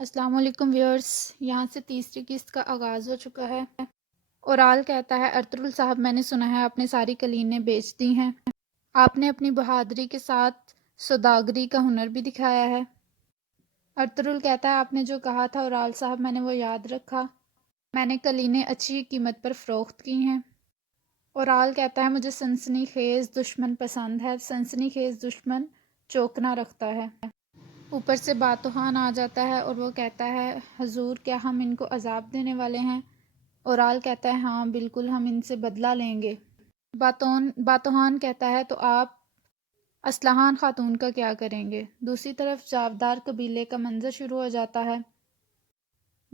السلام علیکم ویورز، یہاں سے تیسری قسط کا آغاز ہو چکا ہے۔ اورال کہتا ہے ارطغرل صاحب، میں نے سنا ہے آپ نے ساری کلینیں بیچ دی ہیں۔ آپ نے اپنی بہادری کے ساتھ سوداگری کا ہنر بھی دکھایا ہے۔ ارطغرل کہتا ہے آپ نے جو کہا تھا اورال صاحب، میں نے وہ یاد رکھا۔ میں نے کلینیں اچھی قیمت پر فروخت کی ہیں۔ اورال کہتا ہے مجھے سنسنی خیز دشمن پسند ہے۔ سنسنی خیز دشمن چوکنا رکھتا ہے۔ اوپر سے باتوحان آ جاتا ہے اور وہ کہتا ہے حضور کیا ہم ان کو عذاب دینے والے ہیں؟ اورال کہتا ہے ہاں بالکل، ہم ان سے بدلہ لیں گے۔ باتوحان کہتا ہے تو آپ اصلاحان خاتون کا کیا کریں گے؟ دوسری طرف جاودار قبیلے کا منظر شروع ہو جاتا ہے۔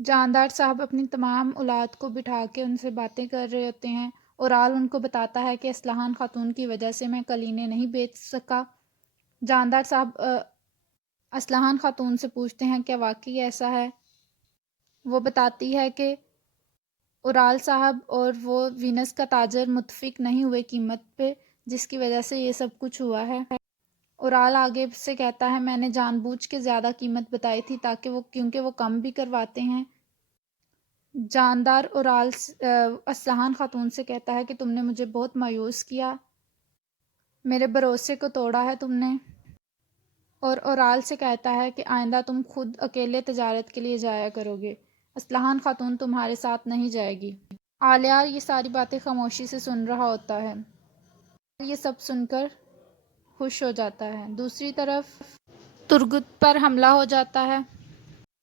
جاندار صاحب اپنی تمام اولاد کو بٹھا کے ان سے باتیں کر رہے ہوتے ہیں۔ اورال ان کو بتاتا ہے کہ اصلاحان خاتون کی وجہ سے میں کلینیں نہیں بیچ سکا۔ جاندار صاحب اصلاحان خاتون سے پوچھتے ہیں کیا واقعی ایسا ہے؟ وہ بتاتی ہے کہ اورال صاحب اور وہ وینس کا تاجر متفق نہیں ہوئے قیمت پہ، جس کی وجہ سے یہ سب کچھ ہوا ہے۔ اورال آگے سے کہتا ہے میں نے جان بوجھ کے زیادہ قیمت بتائی تھی کیونکہ وہ کم بھی کرواتے ہیں۔ جاندار اورال اصلاحان خاتون سے کہتا ہے کہ تم نے مجھے بہت مایوس کیا، میرے بھروسے کو توڑا ہے تم نے۔ اور اورال سے کہتا ہے کہ آئندہ تم خود اکیلے تجارت کے لیے جایا کرو گے، اصلاحان خاتون تمہارے ساتھ نہیں جائے گی۔ آلیار یہ ساری باتیں خاموشی سے سن رہا ہوتا ہے۔ یہ سب سن کر خوش ہو جاتا ہے۔ دوسری طرف ترگت پر حملہ ہو جاتا ہے۔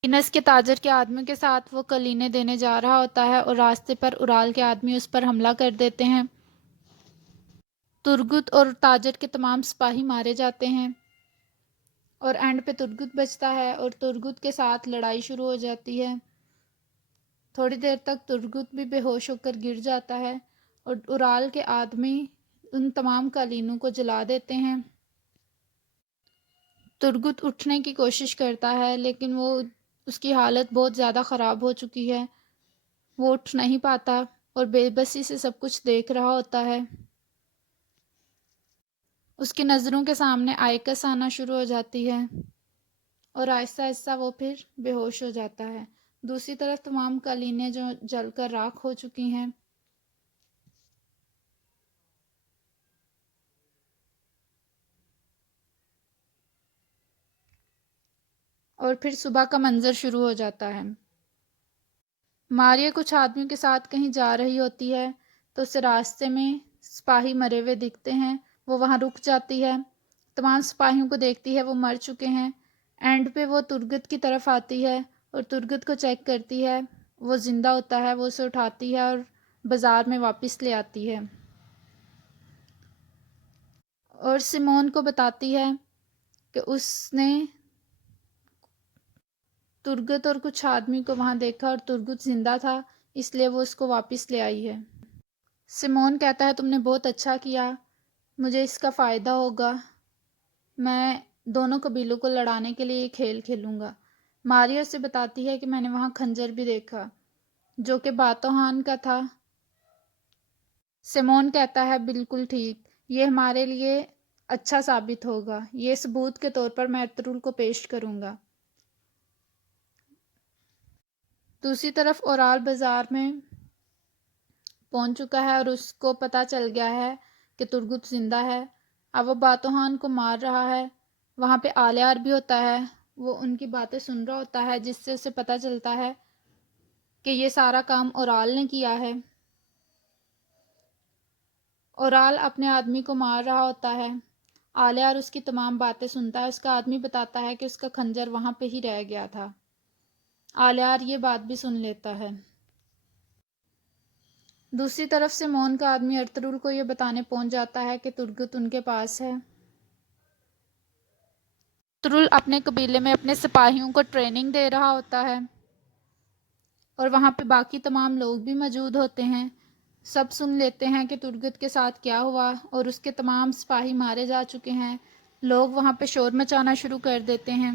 وینس کے تاجر کے آدمی کے ساتھ وہ کلینے دینے جا رہا ہوتا ہے اور راستے پر اورال کے آدمی اس پر حملہ کر دیتے ہیں۔ ترگت اور تاجر کے تمام سپاہی مارے جاتے ہیں اور اینڈ پہ ترگت بچتا ہے اور ترگت کے ساتھ لڑائی شروع ہو جاتی ہے۔ تھوڑی دیر تک ترگت بھی بے ہوش ہو کر گر جاتا ہے اور اورال کے آدمی ان تمام قالینوں کو جلا دیتے ہیں۔ ترگت اٹھنے کی کوشش کرتا ہے لیکن اس کی حالت بہت زیادہ خراب ہو چکی ہے۔ وہ اٹھ نہیں پاتا اور بے بسی سے سب کچھ دیکھ رہا ہوتا ہے۔ اس کی نظروں کے سامنے آئکس آنا شروع ہو جاتی ہے اور آہستہ آہستہ وہ پھر بے ہوش ہو جاتا ہے۔ دوسری طرف تمام قالینیں جو جل کر راکھ ہو چکی ہیں۔ اور پھر صبح کا منظر شروع ہو جاتا ہے۔ ماریا کچھ آدمیوں کے ساتھ کہیں جا رہی ہوتی ہے تو اسے راستے میں سپاہی مرے ہوئے دکھتے ہیں۔ وہ وہاں رک جاتی ہے، تمام سپاہیوں کو دیکھتی ہے، وہ مر چکے ہیں۔ اینڈ پہ وہ ترگت کی طرف آتی ہے اور ترگت کو چیک کرتی ہے، وہ زندہ ہوتا ہے، وہ اسے اٹھاتی ہے اور بازار میں واپس لے آتی ہے اور سیمون کو بتاتی ہے کہ اس نے ترگت اور کچھ آدمی کو وہاں دیکھا اور ترگت زندہ تھا، اس لیے وہ اس کو واپس لے آئی ہے۔ سیمون کہتا ہے تم نے بہت اچھا کیا، مجھے اس کا فائدہ ہوگا، میں دونوں قبیلوں کو لڑانے کے لیے یہ کھیل کھیلوں گا۔ ماریا اسے بتاتی ہے کہ میں نے وہاں خنجر بھی دیکھا جو کہ باتوحان کا تھا۔ سیمون کہتا ہے بالکل ٹھیک، یہ ہمارے لیے اچھا ثابت ہوگا، یہ ثبوت کے طور پر میں ارطغرل کو پیش کروں گا۔ دوسری طرف اورال بازار میں پہنچ چکا ہے اور اس کو پتہ چل گیا ہے کہ ترگت زندہ ہے۔ اب وہ باتوحان کو مار رہا ہے۔ وہاں پہ آلیار بھی ہوتا ہے، وہ ان کی باتیں سن رہا ہوتا ہے جس سے اسے پتہ چلتا ہے کہ یہ سارا کام اورال نے کیا ہے۔ اورال اپنے آدمی کو مار رہا ہوتا ہے۔ آلیار اس کی تمام باتیں سنتا ہے، اس کا آدمی بتاتا ہے کہ اس کا خنجر وہاں پہ ہی رہ گیا تھا۔ آلیار یہ بات بھی سن لیتا ہے۔ دوسری طرف سے مون کا آدمی ارطغرل کو یہ بتانے پہنچ جاتا ہے کہ ترگت ان کے پاس ہے۔ ارطغرل اپنے قبیلے میں اپنے سپاہیوں کو ٹریننگ دے رہا ہوتا ہے اور وہاں پہ باقی تمام لوگ بھی موجود ہوتے ہیں۔ سب سن لیتے ہیں کہ ترگت کے ساتھ کیا ہوا اور اس کے تمام سپاہی مارے جا چکے ہیں۔ لوگ وہاں پہ شور مچانا شروع کر دیتے ہیں۔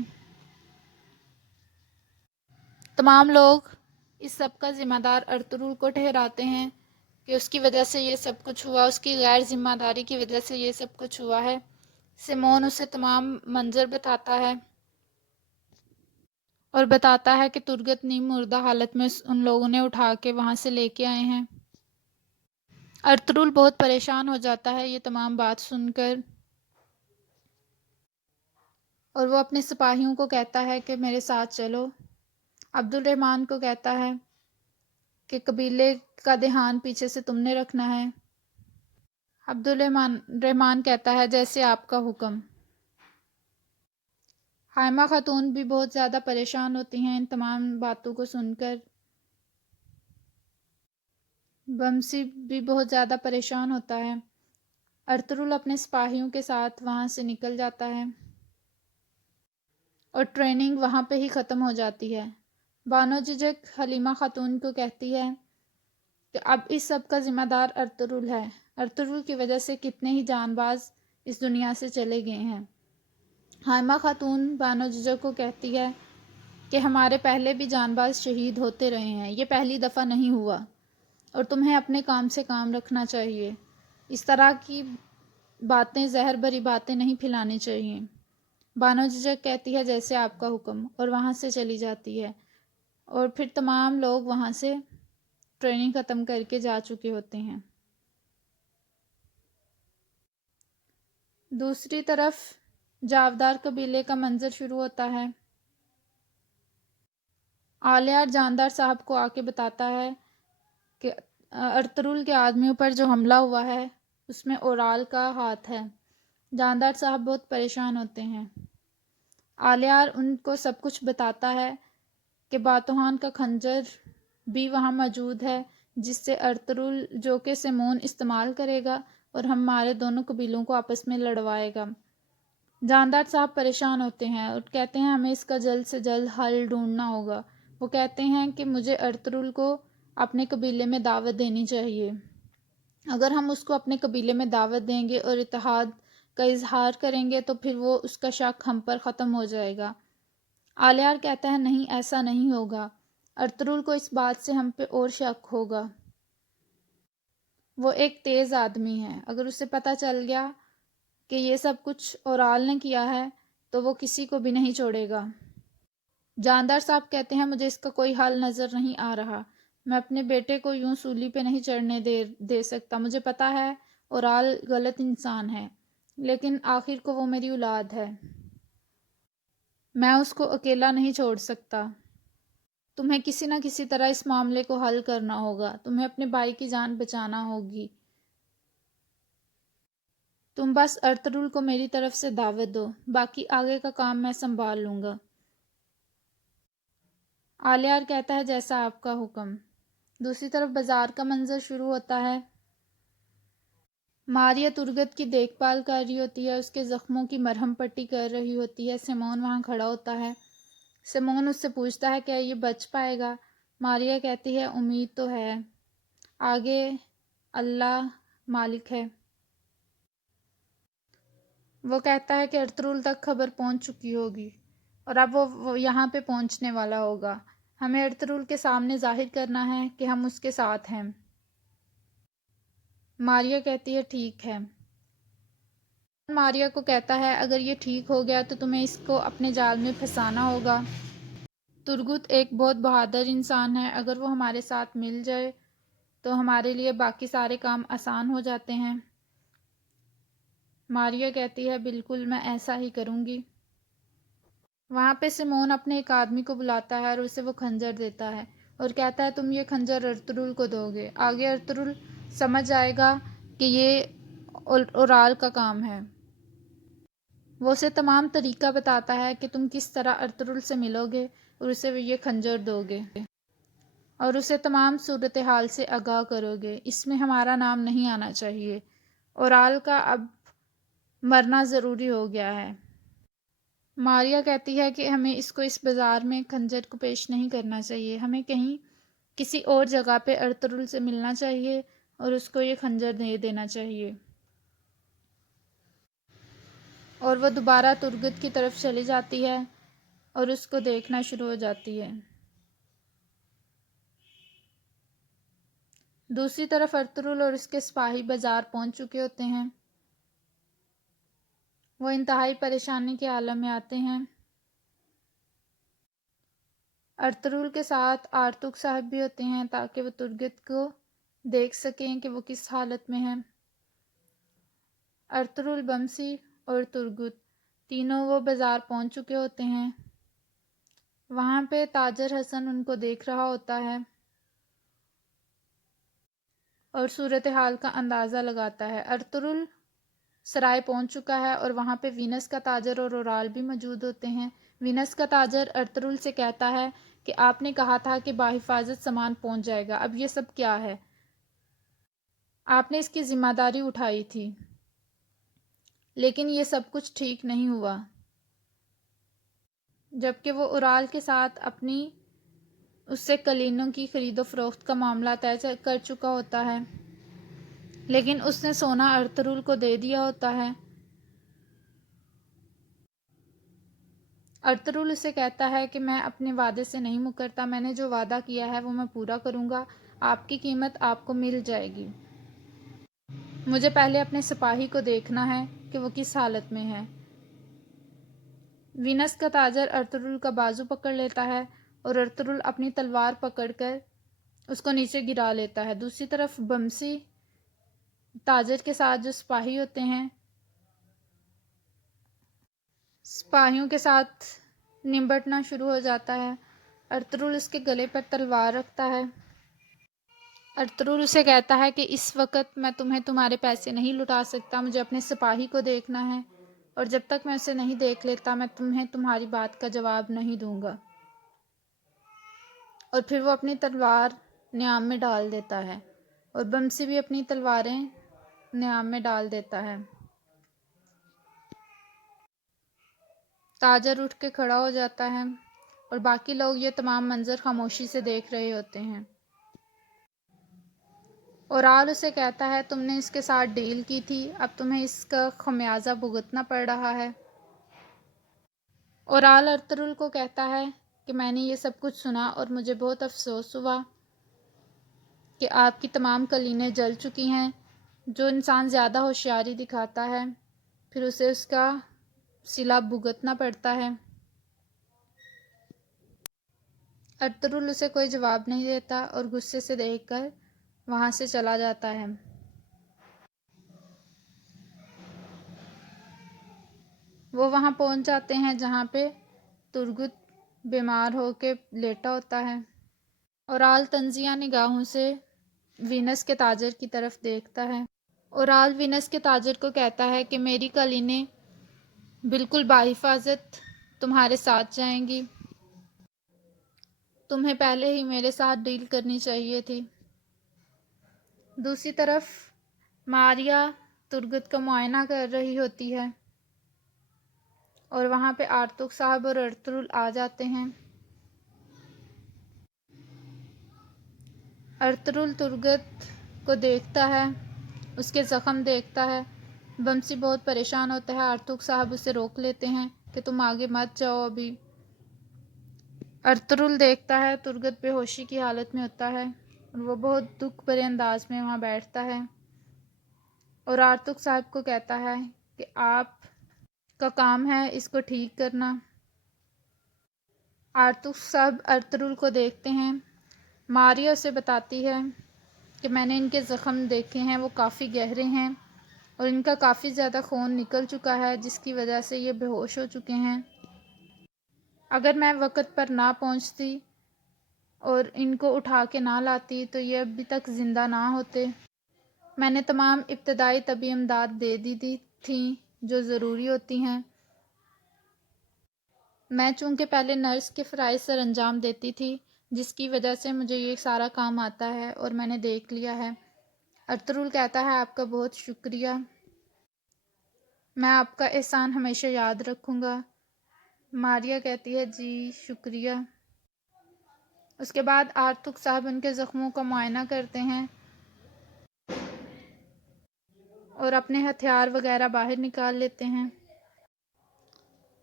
تمام لوگ اس سب کا ذمہ دار ارطغرل کو ٹھہراتے ہیں کہ اس کی وجہ سے یہ سب کچھ ہوا، اس کی غیر ذمہ داری کی وجہ سے یہ سب کچھ ہوا ہے۔ سیمون اسے تمام منظر بتاتا ہے اور بتاتا ہے کہ ترگت نیم مردہ حالت میں ان لوگوں نے اٹھا کے وہاں سے لے کے آئے ہیں۔ ارطغرل بہت پریشان ہو جاتا ہے یہ تمام بات سن کر، اور وہ اپنے سپاہیوں کو کہتا ہے کہ میرے ساتھ چلو۔ عبد الرحمن کو کہتا ہے کہ قبیلے کا دھیان پیچھے سے تم نے رکھنا ہے۔ عبد الرحمن کہتا ہے جیسے آپ کا حکم۔ حائمہ خاتون بھی بہت زیادہ پریشان ہوتی ہیں ان تمام باتوں کو سن کر۔ بمسی بھی بہت زیادہ پریشان ہوتا ہے۔ ارطغرل اپنے سپاہیوں کے ساتھ وہاں سے نکل جاتا ہے اور ٹریننگ وہاں پہ ہی ختم ہو جاتی ہے۔ بانو ججک حلیمہ خاتون کو کہتی ہے کہ اب اس سب کا ذمہ دار ارطغرل ہے۔ ارطغرل کی وجہ سے کتنے ہی جان باز اس دنیا سے چلے گئے ہیں۔ حائمہ خاتون بانو ججک کو کہتی ہے کہ ہمارے پہلے بھی جان باز شہید ہوتے رہے ہیں، یہ پہلی دفعہ نہیں ہوا، اور تمہیں اپنے کام سے کام رکھنا چاہیے، اس طرح کی باتیں، زہر بھری باتیں نہیں پھیلانی چاہیے۔ بانو ججک کہتی ہے جیسے آپ کا حکم، اور وہاں سے چلی جاتی ہے، اور پھر تمام لوگ وہاں سے ٹریننگ ختم کر کے جا چکے ہوتے ہیں۔ دوسری طرف جاودار قبیلے کا منظر شروع ہوتا ہے۔ آلیار جاندار صاحب کو آ کے بتاتا ہے کہ ارطغرل کے آدمیوں پر جو حملہ ہوا ہے اس میں اورال کا ہاتھ ہے۔ جاندار صاحب بہت پریشان ہوتے ہیں۔ آلیار ان کو سب کچھ بتاتا ہے کہ باتوحان کا خنجر بھی وہاں موجود ہے جس سے ارطغرل جو کہ سیمون استعمال کرے گا اور ہمارے دونوں قبیلوں کو آپس میں لڑوائے گا۔ جاندار صاحب پریشان ہوتے ہیں اور کہتے ہیں ہمیں اس کا جلد سے جلد حل ڈھونڈنا ہوگا۔ وہ کہتے ہیں کہ مجھے ارطغرل کو اپنے قبیلے میں دعوت دینی چاہیے۔ اگر ہم اس کو اپنے قبیلے میں دعوت دیں گے اور اتحاد کا اظہار کریں گے تو پھر وہ اس کا شک ہم پر ختم ہو جائے گا۔ آلیار کہتا ہے نہیں، ایسا نہیں ہوگا، ارطغرل کو اس بات سے ہم پہ اور شک ہوگا۔ وہ ایک تیز آدمی ہے، اگر اسے پتہ چل گیا کہ یہ سب کچھ اورال نے کیا ہے تو وہ کسی کو بھی نہیں چھوڑے گا۔ جاندار صاحب کہتے ہیں مجھے اس کا کوئی حل نظر نہیں آ رہا، میں اپنے بیٹے کو یوں سولی پہ نہیں چڑھنے دے سکتا، مجھے پتا ہے اورال غلط انسان ہے لیکن آخر کو وہ میری اولاد ہے، میں اس کو اکیلا نہیں چھوڑ سکتا۔ تمہیں کسی نہ کسی طرح اس معاملے کو حل کرنا ہوگا، تمہیں اپنے بھائی کی جان بچانا ہوگی، تم بس ارطغرل کو میری طرف سے دعوت دو، باقی آگے کا کام میں سنبھال لوں گا۔ آلیار کہتا ہے جیسا آپ کا حکم۔ دوسری طرف بازار کا منظر شروع ہوتا ہے۔ ماریا ترگت کی دیکھ بھال کر رہی ہوتی ہے، اس کے زخموں کی مرہم پٹی کر رہی ہوتی ہے۔ سیمون وہاں کھڑا ہوتا ہے۔ سیمون اس سے پوچھتا ہے کیا یہ بچ پائے گا؟ ماریا کہتی ہے امید تو ہے، آگے اللہ مالک ہے۔ وہ کہتا ہے کہ ارطغرل تک خبر پہنچ چکی ہوگی اور اب وہ یہاں پہ پہنچنے والا ہوگا، ہمیں ارطغرل کے سامنے ظاہر کرنا ہے کہ ہم اس کے ساتھ ہیں۔ ماریا کہتی ہے ٹھیک ہے۔ ماریا کو کہتا ہے اگر یہ ٹھیک ہو گیا تو تمہیں اس کو اپنے جال میں پھنسانا ہوگا۔ ترگت ایک بہت بہادر انسان ہے، اگر وہ ہمارے ساتھ مل جائے تو ہمارے لیے باقی سارے کام آسان ہو جاتے ہیں۔ ماریا کہتی ہے بالکل، میں ایسا ہی کروں گی۔ وہاں پہ سیمون اپنے ایک آدمی کو بلاتا ہے اور اسے وہ خنجر دیتا ہے اور کہتا ہے تم یہ خنجر ارطغرل کو دو گے، آگے ارطغرل سمجھ جائے گا کہ یہ اورال کا کام ہے۔ وہ اسے تمام طریقہ بتاتا ہے کہ تم کس طرح ارطغرل سے ملو گے اور اسے یہ خنجر دو گے اور اسے تمام صورتحال سے آگاہ کرو گے، اس میں ہمارا نام نہیں آنا چاہیے، اورال کا اب مرنا ضروری ہو گیا ہے۔ ماریا کہتی ہے کہ ہمیں اس کو اس بازار میں خنجر کو پیش نہیں کرنا چاہیے، ہمیں کہیں کسی اور جگہ پہ ارطغرل سے ملنا چاہیے اور اس کو یہ خنجر دے دینا چاہیے۔ اور وہ دوبارہ ترگت کی طرف چلی جاتی ہے اور اس کو دیکھنا شروع ہو جاتی ہے۔ دوسری طرف ارطغرل اور اس کے سپاہی بازار پہنچ چکے ہوتے ہیں۔ وہ انتہائی پریشانی کے عالم میں آتے ہیں۔ ارطغرل کے ساتھ آرتک صاحب بھی ہوتے ہیں تاکہ وہ ترگت کو دیکھ سکیں کہ وہ کس حالت میں ہے۔ ارطغرل، بمسی اور ترگت تینوں وہ بازار پہنچ چکے ہوتے ہیں۔ وہاں پہ تاجر حسن ان کو دیکھ رہا ہوتا ہے اور صورتحال کا اندازہ لگاتا ہے۔ ارطغرل سرائے پہنچ چکا ہے اور وہاں پہ وینس کا تاجر اور اورال بھی موجود ہوتے ہیں۔ وینس کا تاجر ارطغرل سے کہتا ہے کہ آپ نے کہا تھا کہ باحفاظت سامان پہنچ جائے گا، اب یہ سب کیا ہے؟ آپ نے اس کی ذمہ داری اٹھائی تھی، لیکن یہ سب کچھ ٹھیک نہیں ہوا۔ جبکہ وہ اورال کے ساتھ اپنی اس سے قلینوں کی خرید و فروخت کا معاملہ طے کر چکا ہوتا ہے، لیکن اس نے سونا ارطغرل کو دے دیا ہوتا ہے۔ ارطغرل اسے کہتا ہے کہ میں اپنے وعدے سے نہیں مکرتا، میں نے جو وعدہ کیا ہے وہ میں پورا کروں گا، آپ کی قیمت آپ کو مل جائے گی۔ مجھے پہلے اپنے سپاہی کو دیکھنا ہے کہ وہ کس حالت میں ہے۔ وینس کا تاجر ارطغرل کا بازو پکڑ لیتا ہے اور ارطغرل اپنی تلوار پکڑ کر اس کو نیچے گرا لیتا ہے۔ دوسری طرف بمسی تاجر کے ساتھ جو سپاہی ہوتے ہیں، سپاہیوں کے ساتھ نمٹنا شروع ہو جاتا ہے۔ ارطغرل اس کے گلے پر تلوار رکھتا ہے۔ ارطغرل اسے کہتا ہے کہ اس وقت میں تمہیں تمہارے پیسے نہیں لوٹا سکتا، مجھے اپنے سپاہی کو دیکھنا ہے، اور جب تک میں اسے نہیں دیکھ لیتا میں تمہیں تمہاری بات کا جواب نہیں دوں گا۔ اور پھر وہ اپنی تلوار نیام میں ڈال دیتا ہے اور بمسی بھی اپنی تلواریں نیام میں ڈال دیتا ہے۔ تاجر اٹھ کے کھڑا ہو جاتا ہے اور باقی لوگ یہ تمام منظر خاموشی سے دیکھ رہے ہوتے ہیں۔ اورال اسے کہتا ہے تم نے اس کے ساتھ ڈیل کی تھی، اب تمہیں اس کا خمیازہ بھگتنا پڑ رہا ہے۔ اورال ارطغرل کو کہتا ہے کہ میں نے یہ سب کچھ سنا اور مجھے بہت افسوس ہوا کہ آپ کی تمام کلینیں جل چکی ہیں۔ جو انسان زیادہ ہوشیاری دکھاتا ہے پھر اسے اس کا صلہ بھگتنا پڑتا ہے۔ ارطغرل اسے کوئی جواب نہیں دیتا اور غصے سے دیکھ کر وہاں سے چلا جاتا ہے۔ وہ وہاں پہنچ جاتے ہیں جہاں پہ ترگت بیمار ہو کے لیٹا ہوتا ہے۔ اورال طنزیہ نگاہوں سے وینس کے تاجر کی طرف دیکھتا ہے۔ اورال وینس کے تاجر کو کہتا ہے کہ میری قالینیں بالکل باحفاظت تمہارے ساتھ جائیں گی، تمہیں پہلے ہی میرے ساتھ ڈیل کرنی چاہیے تھی۔ دوسری طرف ماریا ترگت کا معائنہ کر رہی ہوتی ہے اور وہاں پہ آرتک صاحب اور ارطغرل آ جاتے ہیں۔ ارطغرل ترگت کو دیکھتا ہے، اس کے زخم دیکھتا ہے۔ بمسی بہت پریشان ہوتا ہے، آرتک صاحب اسے روک لیتے ہیں کہ تم آگے مت جاؤ ابھی۔ ارطغرل دیکھتا ہے ترگت بے ہوشی کی حالت میں ہوتا ہے اور وہ بہت دکھ بھرے انداز میں وہاں بیٹھتا ہے اور آرتک صاحب کو کہتا ہے کہ آپ کا کام ہے اس کو ٹھیک کرنا۔ آرتک صاحب ارطغرل کو دیکھتے ہیں۔ ماریا اسے بتاتی ہے کہ میں نے ان کے زخم دیکھے ہیں، وہ کافی گہرے ہیں اور ان کا کافی زیادہ خون نکل چکا ہے جس کی وجہ سے یہ بے ہوش ہو چکے ہیں۔ اگر میں وقت پر نہ پہنچتی اور ان کو اٹھا کے نہ لاتی تو یہ ابھی تک زندہ نہ ہوتے۔ میں نے تمام ابتدائی طبی امداد دے دی تھیں جو ضروری ہوتی ہیں۔ میں چونکہ پہلے نرس کے فرائض سر انجام دیتی تھی جس کی وجہ سے مجھے یہ سارا کام آتا ہے اور میں نے دیکھ لیا ہے۔ ارطغرل کہتا ہے آپ کا بہت شکریہ، میں آپ کا احسان ہمیشہ یاد رکھوں گا۔ ماریا کہتی ہے جی شکریہ۔ اس کے بعد آرتک صاحب ان کے زخموں کا معائنہ کرتے ہیں اور اپنے ہتھیار وغیرہ باہر نکال لیتے ہیں۔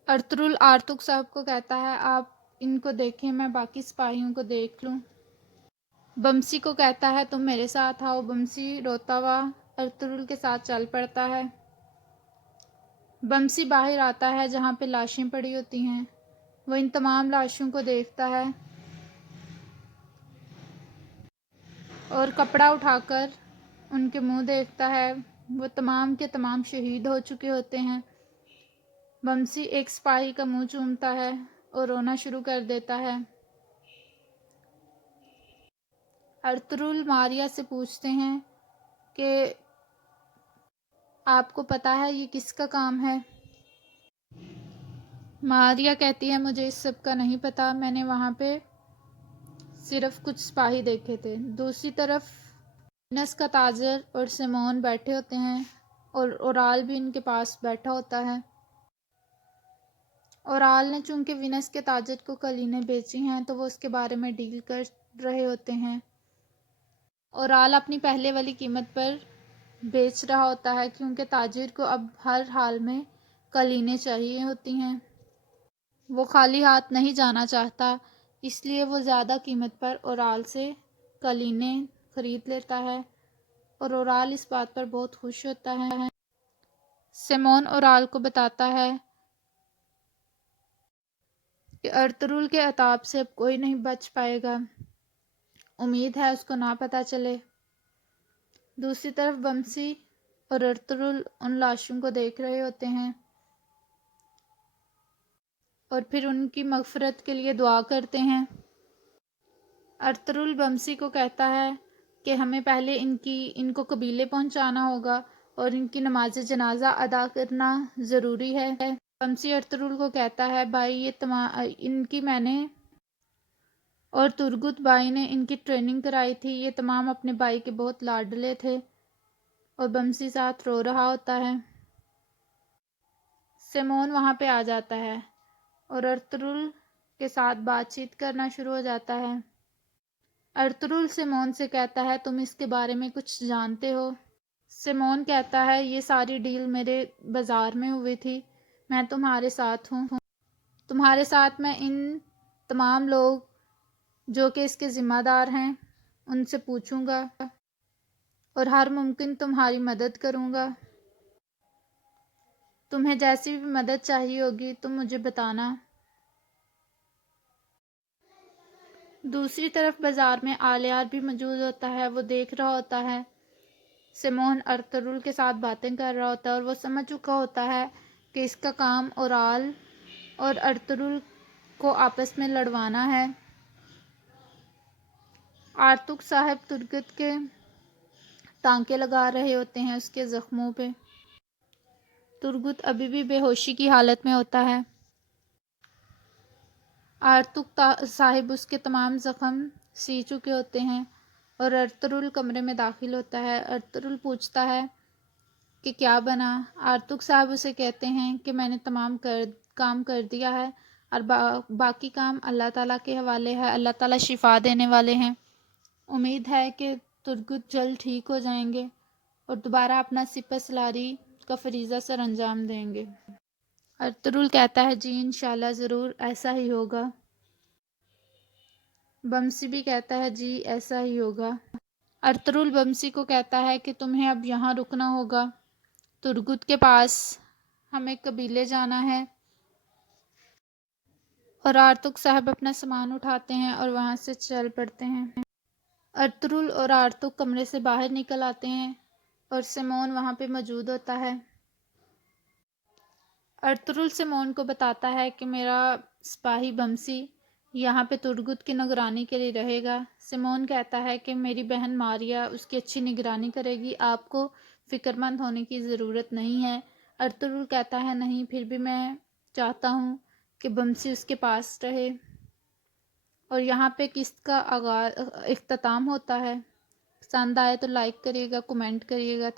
ارطغرل آرتک صاحب کو کہتا ہے آپ ان کو دیکھیں، میں باقی سپاہیوں کو دیکھ لوں۔ بمسی کو کہتا ہے تم میرے ساتھ آؤ۔ بمسی روتا ہوا ارطغرل کے ساتھ چل پڑتا ہے۔ بمسی باہر آتا ہے جہاں پہ لاشیں پڑی ہوتی ہیں، وہ ان تمام لاشوں کو دیکھتا ہے اور کپڑا اٹھا کر ان کے منہ دیکھتا ہے۔ وہ تمام کے تمام شہید ہو چکے ہوتے ہیں۔ بمسی ایک سپاہی کا منہ چومتا ہے اور رونا شروع کر دیتا ہے۔ ارطغرل ماریا سے پوچھتے ہیں کہ آپ کو پتہ ہے یہ کس کا کام ہے؟ ماریا کہتی ہے مجھے اس سب کا نہیں پتہ، میں نے وہاں پہ صرف کچھ سپاہی دیکھے تھے۔ دوسری طرف وینس کا تاجر اور سیمون بیٹھے ہوتے ہیں اور اورال بھی ان کے پاس بیٹھا ہوتا ہے۔ اورال نے چونکہ وینس کے تاجر کو کلینیں بیچی ہیں تو وہ اس کے بارے میں ڈیل کر رہے ہوتے ہیں۔ اورال اپنی پہلے والی قیمت پر بیچ رہا ہوتا ہے کیونکہ تاجر کو اب ہر حال میں کلینیں چاہیے ہوتی ہیں۔ وہ خالی ہاتھ نہیں جانا چاہتا، اس لیے وہ زیادہ قیمت پر اورال سے کلینیں خرید لیتا ہے اور اورال اس بات پر بہت خوش ہوتا ہے۔ سیمون اورال کو بتاتا ہے کہ ارطغرل کے عتاب سے اب کوئی نہیں بچ پائے گا، امید ہے اس کو نہ پتہ چلے۔ دوسری طرف بمسی اور ارطغرل ان لاشوں کو دیکھ رہے ہوتے ہیں اور پھر ان کی مغفرت کے لیے دعا کرتے ہیں۔ ارطغرل بمسی کو کہتا ہے کہ ہمیں پہلے ان کو قبیلے پہنچانا ہوگا اور ان کی نماز جنازہ ادا کرنا ضروری ہے۔ بمسی ارطغرل کو کہتا ہے بھائی ان کی میں نے اور ترگت بھائی نے ان کی ٹریننگ کرائی تھی، یہ تمام اپنے بھائی کے بہت لاڈلے تھے، اور بمسی ساتھ رو رہا ہوتا ہے۔ سیمون وہاں پہ آ جاتا ہے اور ارطغرل کے ساتھ بات چیت کرنا شروع ہو جاتا ہے۔ ارطغرل سیمون سے کہتا ہے تم اس کے بارے میں کچھ جانتے ہو؟ سیمون کہتا ہے یہ ساری ڈیل میرے بازار میں ہوئی تھی، میں تمہارے ساتھ ہوں، تمہارے ساتھ میں ان تمام لوگ جو کہ اس کے ذمہ دار ہیں ان سے پوچھوں گا اور ہر ممکن تمہاری مدد کروں گا۔ تمہیں جیسی بھی مدد چاہیے ہوگی تم مجھے بتانا۔ دوسری طرف بازار میں آلیار بھی موجود ہوتا ہے، وہ دیکھ رہا ہوتا ہے سیمون ارطغرل کے ساتھ باتیں کر رہا ہوتا ہے اور وہ سمجھ چکا ہوتا ہے کہ اس کا کام اورال اور ارطغرل کو آپس میں لڑوانا ہے۔ آرتک صاحب ترگت کے ٹانکے لگا رہے ہوتے ہیں اس کے زخموں پہ۔ ترگت ابھی بھی بے ہوشی کی حالت میں ہوتا ہے۔ آرتک صاحب اس کے تمام زخم سی چکے ہوتے ہیں اور ارطغرل کمرے میں داخل ہوتا ہے۔ ارطغرل پوچھتا ہے کہ کیا بنا؟ آرتک صاحب اسے کہتے ہیں کہ میں نے تمام کام کر دیا ہے اور باقی کام اللہ تعالیٰ کے حوالے ہے، اللہ تعالیٰ شفا دینے والے ہیں، امید ہے کہ ترگت جلد ٹھیک ہو جائیں گے اور دوبارہ اپنا سپہ سالاری کا فریضہ سر انجام دیں گے۔ ارطغرل کہتا ہے جی انشاءاللہ ضرور ایسا ہی ہوگا۔ بمسی بھی کہتا ہے جی ایسا ہی ہوگا۔ ارطغرل بمسی کو کہتا ہے کہ تمہیں اب یہاں رکنا ہوگا، ترگت کے پاس ہمیں قبیلے جانا ہے۔ اور آرتک صاحب اپنا سامان اٹھاتے ہیں اور وہاں سے چل پڑتے ہیں۔ ارطغرل اور آرتک کمرے سے باہر نکل آتے ہیں اور سیمون وہاں پہ موجود ہوتا ہے۔ ارطغرل سیمون کو بتاتا ہے کہ میرا سپاہی بمسی یہاں پہ ترگت کی نگرانی کے لیے رہے گا۔ سیمون کہتا ہے کہ میری بہن ماریا اس کی اچھی نگرانی کرے گی، آپ کو فکر مند ہونے کی ضرورت نہیں ہے۔ ارطغرل کہتا ہے نہیں، پھر بھی میں چاہتا ہوں کہ بمسی اس کے پاس رہے۔ اور یہاں پہ قسط کا اختتام ہوتا ہے۔ پسند آئے تو لائک کریے گا، کمنٹ کریے گا۔